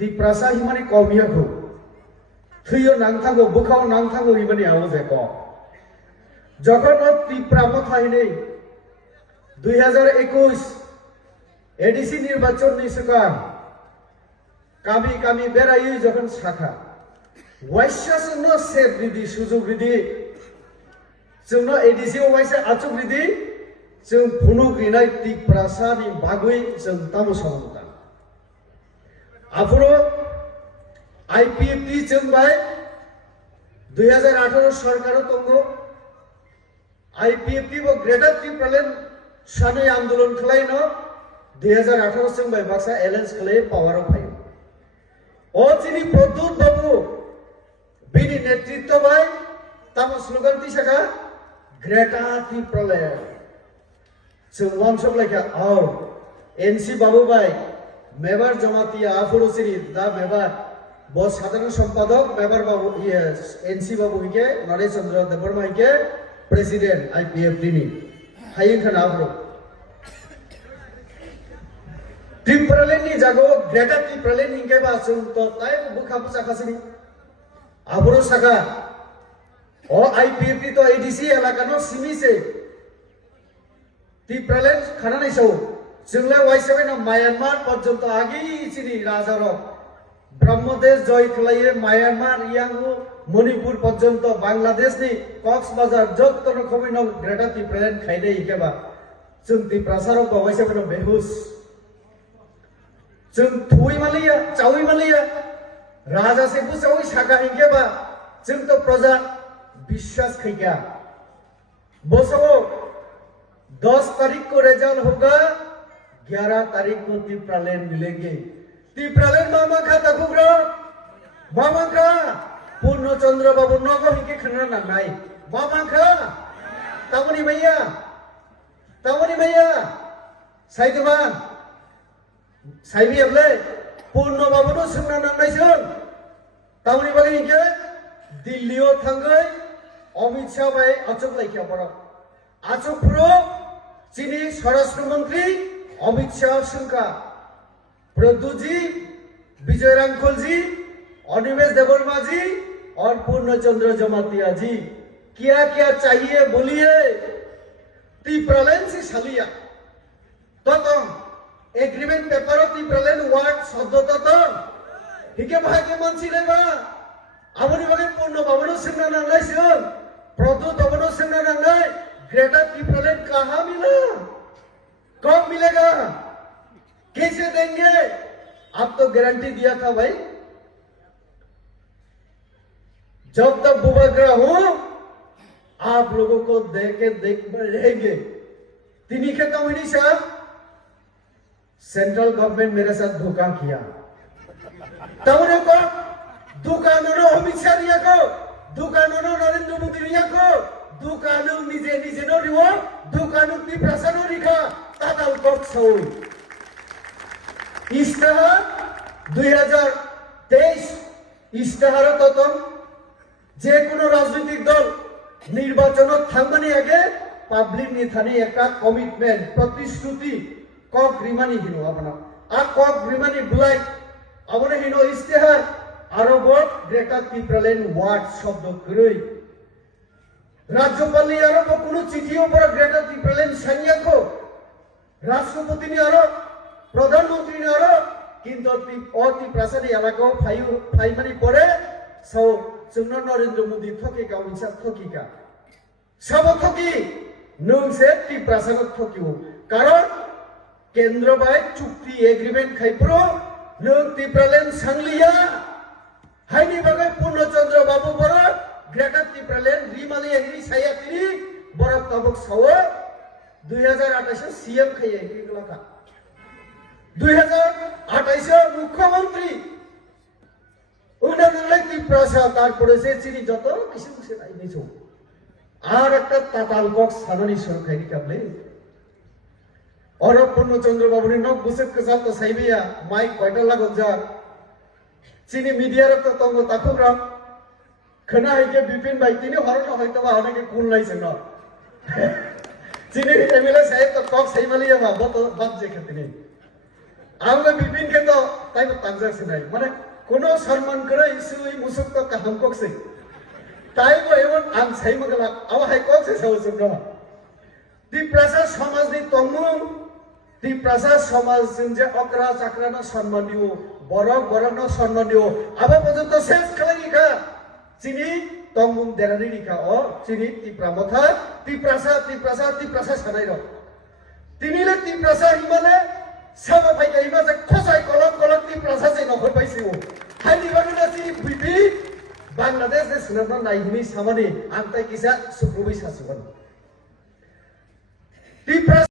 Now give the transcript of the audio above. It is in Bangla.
ত্রিপ্রাসা হিমানি কমিয়াখো থুইও নাংথাগো বুখাও নাংথাগো হিমানি আওয়াজে ক যখন ও ত্রিপ্রাম থাইনে 2021 এডিসি নির্বাচন নিসকাম কামি কামি বেড়াই যখন শাখা ওয়াইসাসন সেফ রিদি সুযোগ রিদি जोंनो एडिसि वाइसे आचुक रिदि जों फुनुक रिनाय ত্রিপ্রাসাनि बागै जों तामु सामता आफुरो आईपीएफटी जों बाय 2018 सरकारो तंगो आईपीएफटी बो ग्रेटर ত্রিপ্রালেন सानै आंदोलन खलायनो 2018 जों बाय बाक्सा एलायंस खलाय पावाराव फायो ओ चिनि प्रद्युत बाबू बिनि नेतृत्व बाय तामु स्लोगान तिसाका ग्रेटा ত্রিপ্রালেন जों वामसब लायका आओ एनसी बाबू भाई मेबर जमातिया आफुरसिरी दा मेबर बस साधारण सम्पादक मेबर बाबू एनसी बाबू हिके नरेश चंद्र देबबर्मा हिके प्रेसिडेंट आईपीएफटी नि हायिं खाना आफुर ত্রিপ্রালেন नि जागो ग्रेटा ত্রিপ্রালেन हिके बा जों तो ताय बुखाबु जाखासिनि आफुर साका ओ आईपीएफटी तो एडीसी एलाकानो सिमिसे ত্রিপ্রালেন খানা নাইছো जोंला वाइसेबायना म्यानमार पर्यन्त आगि चिनि राजार ब्रह्मदेश जय खलाये म्यानमार यांगु मणिपुर पर्यन्त बांग्लादेशनि कक्सबाजार जत्त रखमै न ग्रेटा ত্রিপ্রালেন खाइदे इकेबा जों ত্রিপ্রাসাरो गवाइसेबायना बेहुस जों थुइ मालिया चावि मालिया राजा से बुचावि सागा इकेबा जों तो प्रजा विश्वास खैया बसो 10 तारीख को रिजल्ट होगा 11 तारीख को ত্রিপ্রালেন मिलेंगे ত্রিপ্রালেন मामा खा तकुग्र मामा खा पूर्णचंद्र बाबू नगो हिके खना नानाय मामा खा तामनि भैया साइदमान साइबि अबले पूर्ण बाबू नो सोंना नांनाय जों तामनि बागै हिके दिल्लीयाव थांगै अमित शाह भाई अचक लाइखिया पर आचक प्रो चीनी स्वराष्ट्र मंत्री अमित शाह सिंह प्रद्युत जी विजय रांखल जी अनिमेष देबबर्मा जी और पूर्णचंद्र जमातिया जी क्या क्या चाहिए बोलिए ত্রিপ্রালেন से सालिया ततम एग्रीमेंट पेपर ত্রিপ্রালেন वार्ड शब्द ततम हिके भागे मानसि लेबा आबनि बागै पूर्ण बाबनो सिंना नांनाय जों प्रद्युत बाबनो सिंना नांनाय ग्रेटा ত্রিপ্রালেন कहाँ मिला कब मिलेगा कैसे देंगे आप तो गारंटी दिया था भाई जब तक बुबाग्रह हूं आप लोगों को देख रहेंगे तिनी के कमिटी साहब सेंट्रल गवर्नमेंट मेरे साथ धोखा किया तमने को दुकानों अमित शाह रिया को दुकानों नरेंद्र मोदी रिया को दुकानु निजे निजे नो रिवो दुकानु ত্রিপ্রাসানো रिखा तादाल कट सौई इस्ताहार 2023 इस्ताहार ततम जे कोनो राजनीतिक दल निर्वाचन थांगमानि आगे पाब्लिक नि थानि एका कमिटमेंट प्रतिश्रुति कक रिमानि हिनो आपना आ कक रिमानि बुलाई आबने हिनो इस्ताहार आरो बट ग्रेटा ত্রিপ্রালেন वार्ड शब्द गरै राज्यपाल आरो कोनो चिठियों पर ग्रेटा ত্রিপ্রালেন सानियाखो राष्ट्रपति ने आरो प्रधानमंत्री ने आरो किंतु ত্রিপ্রাসানি एलाकाओ फाइमानि परे सौ जोंनो नरेंद्र मोदी थकिका उनसा थकिका सब थकी नोंसे ত্রিপ্রাসাनो थकिओ कारण केंद्र बाय चुक्ति एग्रीमेंट खाइप्रो नों ত্রিপ্রালেন सांलिया हाइनि बागै पूर्णचंद्र बाबू बर ग्रेटा ত্রিপ্রালেন रिमाली एग्री सायातिनि बरफ तबक सावो 2028 सीएम खाइए एग्रीगलाका 2028 मुख्यमंत्री उन्नयन ত্রিপ্রাসা তারপরে যে চিনি যত কিছু কিছু নাই নিছো আর একটা তাতাল বক্স সাননি সরকারি কাবলে और पूर्णचंद्र बाबू ने नक बुसेक के साथ तो साइबिया माइक कयटा लागत जा चीनी मीडिया रे तो तंग ताखुग्रा खना है विपिन भाई तिनी हरनो हयतोबा अनेके कुल लाइছে न चीनी एमएलए साहेब तो कक सैमालिया बा बत बात जे खतिनी আমরা বিপিন কেন্দ্র তাই তাংজাছে নাই মানে কোনো সম্মান করে ইসুই মুসুক তো কাহাম ককছে তাইবো এমন আম সাইমগলা আওয়া হাই ককছে সাউসুক তিপ্রাসা সমাজনি তমুং তিপ্রাসা সমাজ যে অকরা চাকরানো সম্মান দিও বরক সম্মান দিও আবার পর্যন্ত শেষ খালাইখা চিনি তমুং দেরানি রিখা ও চিনি তিপ্রা মথা তিপ্রাসা সানাই রক তিনিলে তিপ্রাসা হিমালে সাবা ফাইকা হিমা যে খসাই কলক তিপ্রাসা যে নহর পাইছিও হাইনি বাগুনা চিনি বিপি বাংলাদেশ যে সুনামনা নাইহিনি সামানি আন্তাই কিসা সুপ্রবি সাসুবান তিপ্রাসা